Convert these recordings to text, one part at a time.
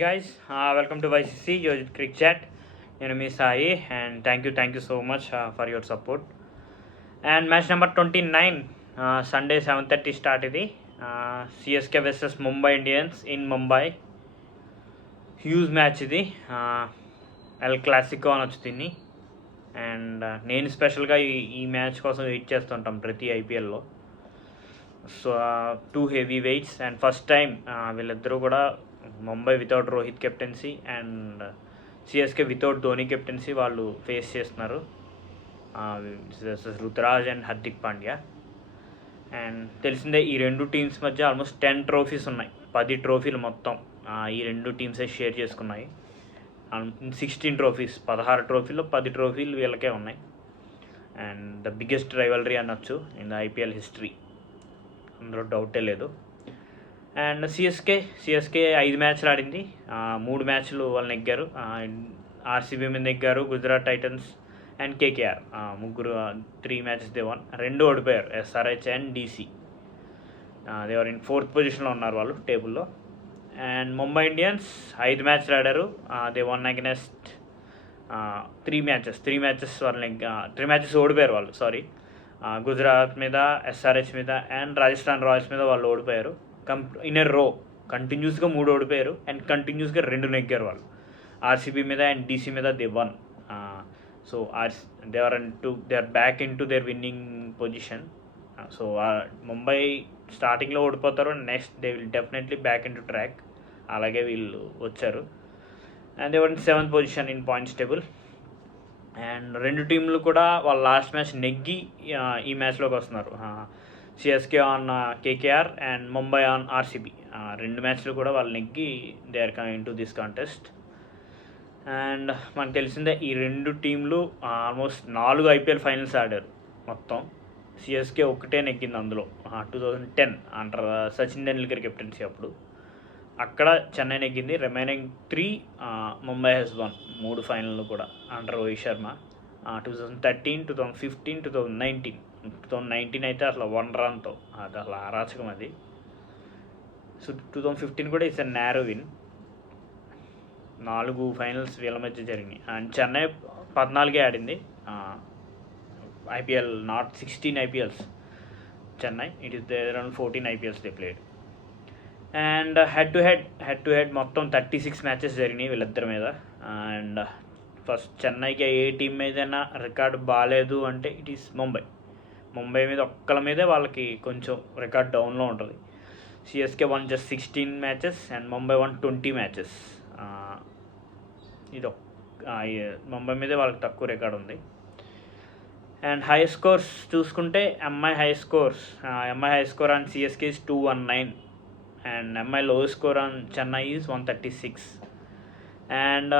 Guys, welcome to YCC your Cricket Chat. నేను మీ Sai and thank you so much for your support. And match number 29 Sunday 7:30 start. ఇది CSK versus Mumbai Indians in Mumbai. Huge match ఇది. El clasico అనొచ్చు దీన్ని. And నేను స్పెషల్గా ఈ match కోసం వెయిట్ చేస్తుంటాం ప్రతి ఐపీఎల్లో. So 2 heavy weights and first time వీళ్ళిద్దరూ కూడా Mumbai without Rohit captaincy and CSK without Dhoni captaincy వాళ్ళు ఫేస్ చేస్తున్నారు. రుతురాజ్ అండ్ హార్దిక్ పాండ్యా. అండ్ తెలిసిందే ఈ రెండు టీమ్స్ మధ్య ఆల్మోస్ట్ 10 ట్రోఫీస్ ఉన్నాయి. 10 ట్రోఫీలు మొత్తం ఈ రెండు టీమ్సే షేర్ చేసుకున్నాయి. 16 ట్రోఫీస్, 16 ట్రోఫీలో 10 ట్రోఫీలు వీళ్ళకే ఉన్నాయి. అండ్ ద బిగ్గెస్ట్ రైవలరీ అనొచ్చు ఇన్ ద ఐపీఎల్ హిస్టరీ, అందులో డౌటే లేదు. అండ్ సిఎస్కే 5 మ్యాచ్లు ఆడింది. 3 మ్యాచ్లు వాళ్ళు నెగ్గారు. ఆర్సీబీ మీద నెగ్గారు, గుజరాత్ టైటన్స్ అండ్ కేకేఆర్. ముగ్గురు 3 మ్యాచెస్ దే వన్. 2 ఓడిపోయారు, SRH and DC. They're in 4th పొజిషన్లో ఉన్నారు వాళ్ళు టేబుల్లో. అండ్ ముంబై ఇండియన్స్ 5 మ్యాచ్లు ఆడారు. దే వన్ అగెనెస్ట్ 3 మ్యాచెస్ వాళ్ళు 3 మ్యాచెస్ ఓడిపోయారు వాళ్ళు. గుజరాత్ మీద, ఎస్ఆర్హెచ్ మీద అండ్ రాజస్థాన్ రాయల్స్ మీద వాళ్ళు ఓడిపోయారు. ఇన్ ఎ రో కంటిన్యూస్గా 3 ఓడిపోయారు అండ్ కంటిన్యూస్గా 2 నెగ్గారు వాళ్ళు. ఆర్సీబీ మీద అండ్ డీసీ మీద they won. So they are back in to their winning position. So Mumbai స్టార్టింగ్లో ఓడిపోతారు, next they will definitely back in to track. అలాగే వీళ్ళు వచ్చారు. And they were in 7th position in points table. And రెండు టీంలు కూడా వాళ్ళ లాస్ట్ మ్యాచ్ నెగ్గి ఈ మ్యాచ్లోకి వస్తున్నారు. CSK on KKR and Mumbai on RCB. 2 మ్యాచ్లు కూడా వాళ్ళు నెగ్గి they are coming to this contest. And మనకు తెలిసిందే ఈ రెండు టీంలు ఆల్మోస్ట్ 4 ఐపీఎల్ ఫైనల్స్ ఆడారు మొత్తం. సిఎస్కే ఒకటే నెగ్గింది అందులో 2010 అండర్ సచిన్ టెండూల్కర్ కెప్టెన్సీ. అప్పుడు అక్కడ చెన్నై నెగ్గింది. Remaining 3 Mumbai has won. 3 final కూడా అండర్ రోహిత్ శర్మ. 2013, 2015, 2019 అయితే అసలు 1 రన్తో అది అసలు అరాచకం అది. సో 2015 కూడా it's a narrow win. 4 finals వీళ్ళ మధ్య జరిగినాయి. అండ్ చెన్నై 14 ఆడింది IPL, not 16 IPLs. Chennai it is there around 14 IPLs they played. And head to head మొత్తం 36 మ్యాచెస్ జరిగినాయి వీళ్ళిద్దరి మీద. అండ్ ఫస్ట్ చెన్నైకి ఏ టీం మీదైనా రికార్డు బాగాలేదు అంటే ఇట్ ఈస్ ముంబై మీద ఒక్కల మీదే వాళ్ళకి కొంచెం రికార్డ్ డౌన్లో ఉంటుంది. CSK one just 16 matches and Mumbai one 20 matches. ఇది ముంబై మీదే వాళ్ళకి తక్కువ రికార్డ్ ఉంది. అండ్ హై స్కోర్స్ చూసుకుంటే MI high score on CSK is 219 and MI low score on Chennai is 136 and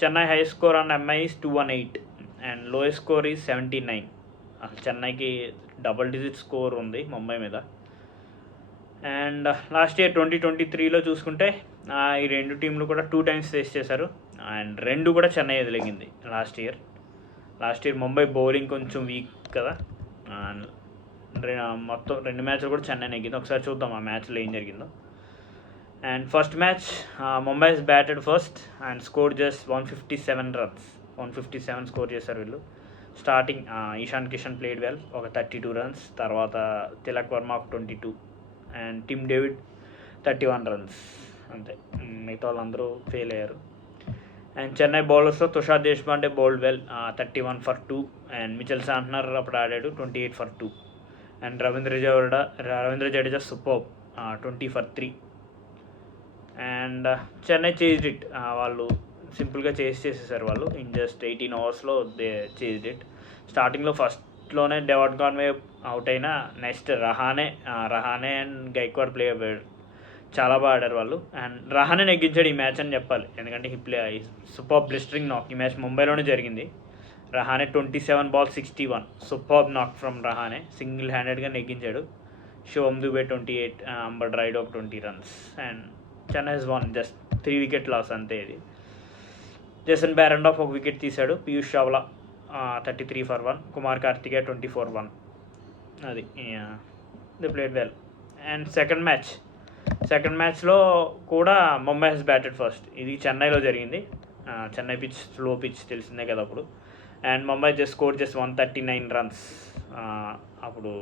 Chennai high score on MI is 218 and lowest score is 79. చెన్నైకి double digit score ఉంది ముంబై మీద. And last year 2023లో చూసుకుంటే ఈ రెండు టీంలు కూడా 2 times face చేశారు and 2 కూడా చెన్నై ఎదిలిగింది. లాస్ట్ ఇయర్ ముంబై బౌలింగ్ కొంచెం వీక్ కదా. మొత్తం 2 మ్యాచ్లు కూడా చెన్నై నెగ్గింది. ఒకసారి చూద్దాం ఆ మ్యాచ్లో ఏం జరిగిందో. And first match Mumbai has batted first and score just 157 runs. 157 score చేశారు వీళ్ళు. Starting Ishan Kishan played well, ఒక 32 runs. తర్వాత తిలక్ వర్మ ఒక 22 అండ్ టిమ్ డేవిడ్ 31 runs. అంతే, మిగతా వాళ్ళందరూ ఫెయిల్ అయ్యారు. అండ్ చెన్నై బౌలర్స్లో Tushar Deshpande bowled well, 31 for 2 and Mitchell Santner అప్పుడు ఆడాడు 28 for 2 and Ravindra Jadeja super 20 for 3. And Chennai chased it. వాళ్ళు సింపుల్గా చేసేసారు వాళ్ళు. In just 18 hours they chased it. స్టార్టింగ్లో ఫస్ట్లోనే డెవార్డ్ కాన్వే అవుట్ అయినా next Rahane and Gaikwad play అయ్యాడు. చాలా బాగా ఆడారు వాళ్ళు. అండ్ రహానే నెగ్గించాడు ఈ మ్యాచ్ అని చెప్పాలి, ఎందుకంటే ఈ ప్లే సూపర్ బ్లిస్టరింగ్ నాక్. ఈ మ్యాచ్ ముంబైలోనే జరిగింది. Rahane 27 balls 61 super knock from Rahane. Single హ్యాండెడ్గా నెగ్గించాడు. శివం దుబే 28, అంబర్ రైడ్ ఒక 20 runs and Chennai has won. Just 3 wicket loss అంతే. ఇది జేసన్ బ్యారెండాఫ్ ఒక వికెట్ తీశాడు. పీయూష్ చావ్లా 33 for 1, కుమార్ కార్తికేయ 24 1. అది they played well. And second match second మ్యాచ్లో కూడా ముంబై హెస్ బ్యాటెడ్ ఫస్ట్. ఇది చెన్నైలో జరిగింది. చెన్నై పిచ్ స్లో పిచ్ తెలిసిందే కదా అప్పుడు. And Mumbai just score 139 runs. అప్పుడు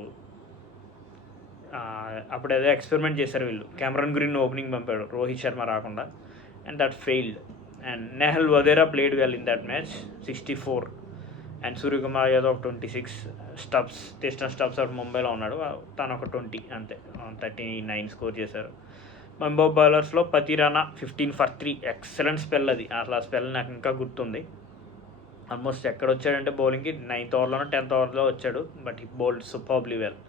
ఏదో ఎక్స్పెరిమెంట్ చేశారు వీళ్ళు. కెమెరాన్ గ్రీన్ ఓపెనింగ్ పంపాడు, రోహిత్ శర్మ రాకుండా, and that failed. And Nehal Wadhera played well in that match, 64. And Suryakumar Yadav 26 Stubbs, టెస్ట్ స్టబ్స్ అప్పుడు ముంబైలో ఉన్నాడు, తను ఒక 20 అంతే, 39 స్కోర్ చేశారు. ముంబై బౌలర్స్లో పతిరానా 15 for 3, ఎక్సలెంట్ స్పెల్ అది. అసలు ఆ స్పెల్ నాకు ఇంకా గుర్తుంది. ఆల్మోస్ట్ ఎక్కడ వచ్చాడంటే బౌలింగ్కి 9th ఓవర్లోనో 10th ఓవర్లో వచ్చాడు, but he bowled superbly well.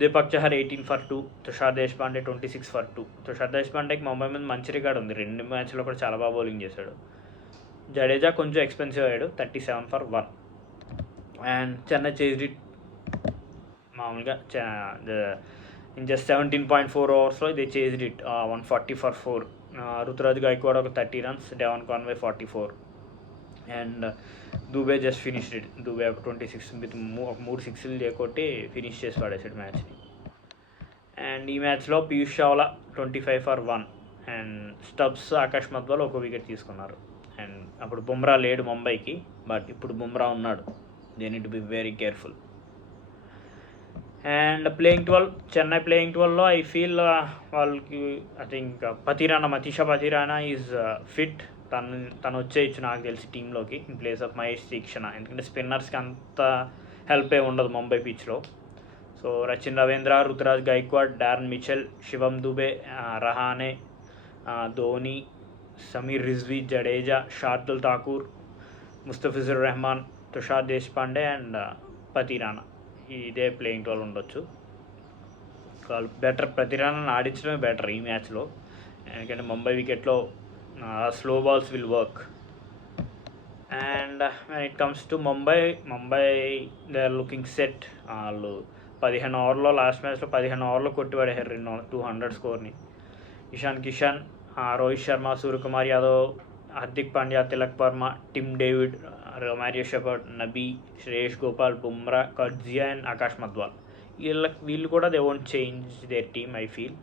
Deepak Chahar 18 for 2, Tushar Deshpande 26 for 2. Tushar దేశపాండేకి ముంబై మీద మంచి రికార్డ్ ఉంది, 2 మ్యాచ్లో కూడా చాలా బాగా బౌలింగ్ చేశాడు. జడేజా కొంచెం ఎక్స్పెన్సివ్ అయ్యాడు, 37 for 1. And Chennai chased it మామూలుగా ఇన్ జస్ట్ 17.4 ఓవర్స్లో ఇది chased it 140 for 4. Ruturaj Gaikwad ఒక 30 runs, Devon Conway 44. And Dube just finished it. Dube ఒక 26 విత్ 3 6లు చేకొట్టి ఫినిష్ చేసి పడేసాడు మ్యాచ్ని. అండ్ ఈ మ్యాచ్లో Piyush Chawla 25 for 1. And Stubbs, Akash Madhwal ఒక వికెట్ తీసుకున్నారు. అండ్ అప్పుడు బుమ్రా లేడు ముంబైకి, బట్ ఇప్పుడు బుమ్రా ఉన్నాడు. They need to be very careful. And playing 12, Chennai playing 12లో ఐ ఫీల్ వాళ్ళకి I think Matheesha Pathirana is fit. తను వచ్చేయచ్చు నాకు తెలిసి టీంలోకి in place of Maheesh Theekshana, ఎందుకంటే స్పిన్నర్స్కి అంత హెల్ప్ ఏ ఉండదు ముంబై పిచ్లో. So Rachin Ravindra, Ruturaj Gaikwad, Darren Mitchell, Shivam Dube, Rahane, Dhoni, Sameer Rizvi, Jadeja, Shardul Thakur, Mustafizur Rahman, Tushar Deshpande and Pathirana. ఇదే ప్లేయింగ్ 12 ఉండొచ్చు. వాళ్ళు బెటర్, పతిరానాని ఆడించడమే బెటర్ ఈ మ్యాచ్లో, ఎందుకంటే ముంబై వికెట్లో slow balls will work. And when it comes to Mumbai they are looking set. వాళ్ళు 15 ఓవర్లో, లాస్ట్ మ్యాచ్లో 15 ఓవర్లో కొట్టి పడేశారు 200 స్కోర్ని. Ishan Kishan, Rohit Sharma, Suryakumar Yadav, Hardik Pandya, Tilak Varma, Tim David, Romario Shepherd, Nabi, Shreyas Gopal, Bumrah, Coetzee and Akash Madhwal. వీళ్ళు కూడా they won't change their team I feel.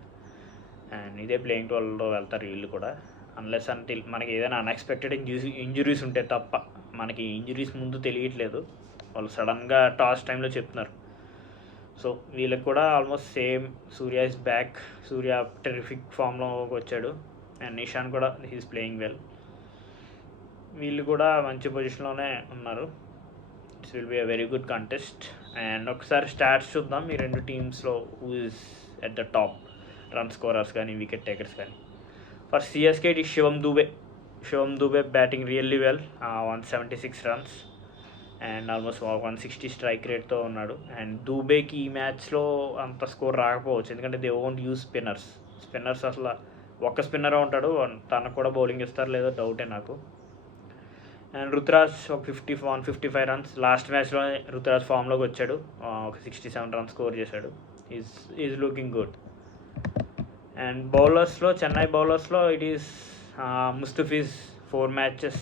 And ఇదే ప్లేయింగ్ 12లో వెళ్తారు వీళ్ళు కూడా, అన్లెస్ అంటిల్ మనకి ఏదైనా అన్ఎక్స్పెక్టెడ్ ఇంజురీస్ ఉంటే తప్ప. మనకి ఇంజురీస్ ముందు తెలియట్లేదు, వాళ్ళు సడన్గా టాస్ టైంలో చెప్తున్నారు. సో వీళ్ళకి కూడా almost same. Surya is back, Surya terrific ఫామ్లో వచ్చాడు. అండ్ నిషాన్ కూడా హీస్ ప్లేయింగ్ వెల్. వీళ్ళు కూడా మంచి పొజిషన్లోనే ఉన్నారు. It's will be a very good contest. And ఒకసారి స్టాట్స్ చూద్దాం ఈ రెండు టీమ్స్లో, who is at the top run scorers కానీ వికెట్ టేకర్స్ కానీ. For CSK it is Shivam Dube batting really well, 176 runs and almost 160 strike రేట్తో ఉన్నాడు. అండ్ దూబేకి ఈ మ్యాచ్లో అంత స్కోర్ రాకపోవచ్చు, ఎందుకంటే దే వోంట్ యూజ్ స్పిన్నర్స్ అసలు ఒక్క స్పిన్నరే ఉంటాడు, తనకు కూడా బౌలింగ్ ఇస్తారు లేదో డౌటే నాకు. అండ్ రుతురాజ్ ఒక 155 runs, లాస్ట్ మ్యాచ్లో రుతురాజ్ ఫామ్లోకి వచ్చాడు, ఒక 67 runs స్కోర్ చేశాడు. Is looking good. అండ్ బౌలర్స్లో, చెన్నై బౌలర్స్లో it is Mustafiz, 4 matches,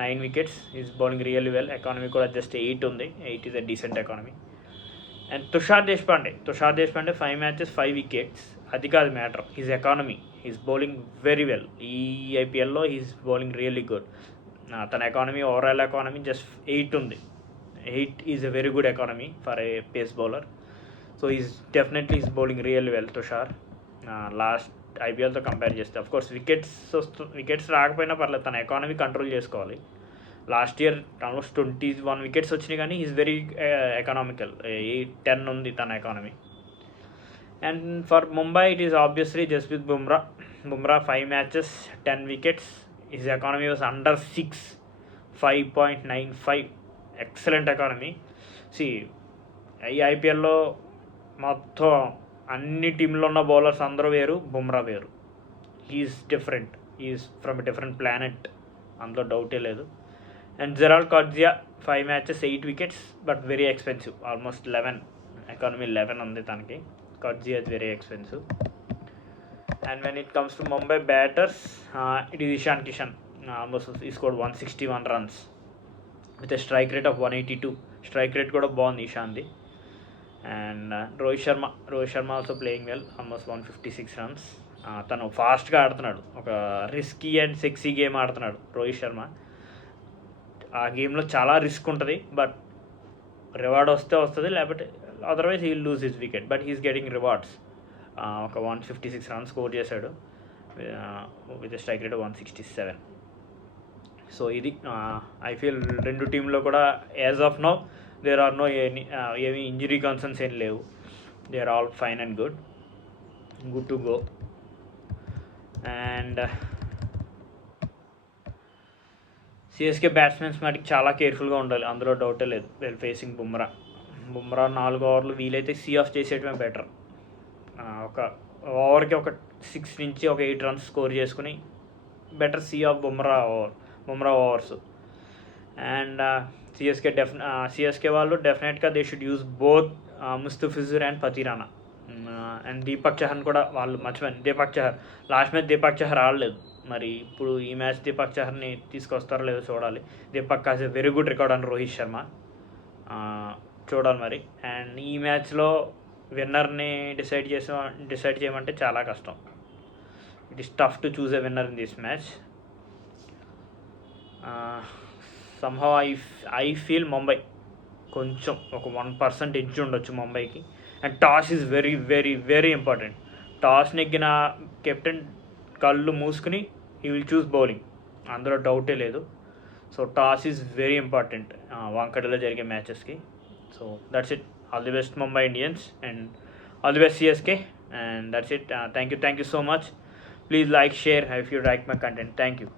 9 wickets, is bowling really well. Economy కూడా జస్ట్ 8 ఉంది, 8 is a decent economy. And Tushar Deshpande 5 matches, 5 wickets. అది కాదు matter, his economy, is bowling very well. ఈ ఐపీఎల్లో ఈజ్ బౌలింగ్ రియల్లీ గుడ్. తన economy, overall economy just 8 ఉంది. 8 is a very good economy for a pace bowler. So is definitely is bowling really well Tushar. Last ఐపీఎల్తో compare చేస్తే of course wickets రాకపోయినా పర్లేదు, తన economy control చేసుకోవాలి. లాస్ట్ ఇయర్ ఆల్మోస్ట్ 21 wickets వచ్చినాయి, కానీ ఈజ్ వెరీ ఎకనామికల్. 10 ఉంది తన economy. And for Mumbai it is obviously Jasprit Bumrah 5 matches, 10 wickets. His economy was under 6, 5.95. Excellent economy. ఈ ఐపీఎల్లో మొత్తం అన్ని టీంలో ఉన్న బౌలర్స్ అందరూ వేరు, బుమ్రా వేరు. He's different, he's from a different planet, అందులో డౌటే లేదు. And Gerald Coetzee 5 matches, 8 wickets, but very expensive, almost 11, economy 11 ఉంది తనకి. Coetzee is very expensive. And when it comes to Mumbai batters, it is Ishan Kishan, almost he scored 161 runs with a strike rate of 182. Strike rate కూడా బాగుంది ఇషాన్ది. And Rohit Sharma also playing well, almost 156 runs. తను ఫాస్ట్గా ఆడుతున్నాడు, ఒక risky and sexy game ఆడుతున్నాడు రోహిత్ శర్మ. ఆ గేమ్లో చాలా రిస్క్ ఉంటుంది, బట్ రివార్డ్ వస్తే వస్తుంది, లేకపోతే otherwise he will lose his wicket, but he's getting rewards. ఒక 156 రన్స్ స్కోర్ చేశాడు విత్ స్ట్రైక్ రేట్ 167. సో ఇది ఐ ఫీల్ రెండు టీంలో కూడా as of now there are no ఏమి ఇంజరీ కన్సర్న్స్ ఏం లేవు. They are all fine and good to go. And CSK batsmens మటుకు చాలా కేర్ఫుల్గా ఉండాలి, అందులో డౌటే లేదు. వెల్ ఫేసింగ్ బుమ్రా 4 ఓవర్లు వీలైతే సీ ఆఫ్ చేసేయటమే బెటర్. ఒక ఓవర్కి ఒక 6 నుంచి ఒక 8 రన్స్ స్కోర్ చేసుకుని better see off Bumrah overs. And CSK వాళ్ళు డెఫినెట్గా they should use both Mustafizur and Pathirana. And Deepak చహర్ని కూడా వాళ్ళు మర్చిపోయాను. దీపక్ చహర్ లాస్ట్ మ్యాచ్ దీపక్ చహర్ ఆడలేదు, మరి ఇప్పుడు ఈ మ్యాచ్ దీపక్ చహర్ని తీసుకొస్తారో లేదో చూడాలి. Deepak has a very good record అని రోహిత్ శర్మ, చూడాలి మరి. అండ్ ఈ మ్యాచ్లో విన్నర్ని డిసైడ్ చేయమంటే చాలా కష్టం. It is tough to choose a winner in this match. Somehow I feel Mumbai కొంచెం ఒక 1% ఎడ్జ్ ఉండొచ్చు ముంబైకి. And toss is very very very important. Toss నెగ్గిన కెప్టెన్ కళ్ళు మూసుకుని హీ విల్ చూస్ బౌలింగ్, అందులో డౌటే లేదు. So toss is very important వాంకడలో జరిగే మ్యాచెస్కి. So that's it. All the best Mumbai Indians and all the best CSK, and that's it. Thank you so much. Please like, share if you like my content. Thank you.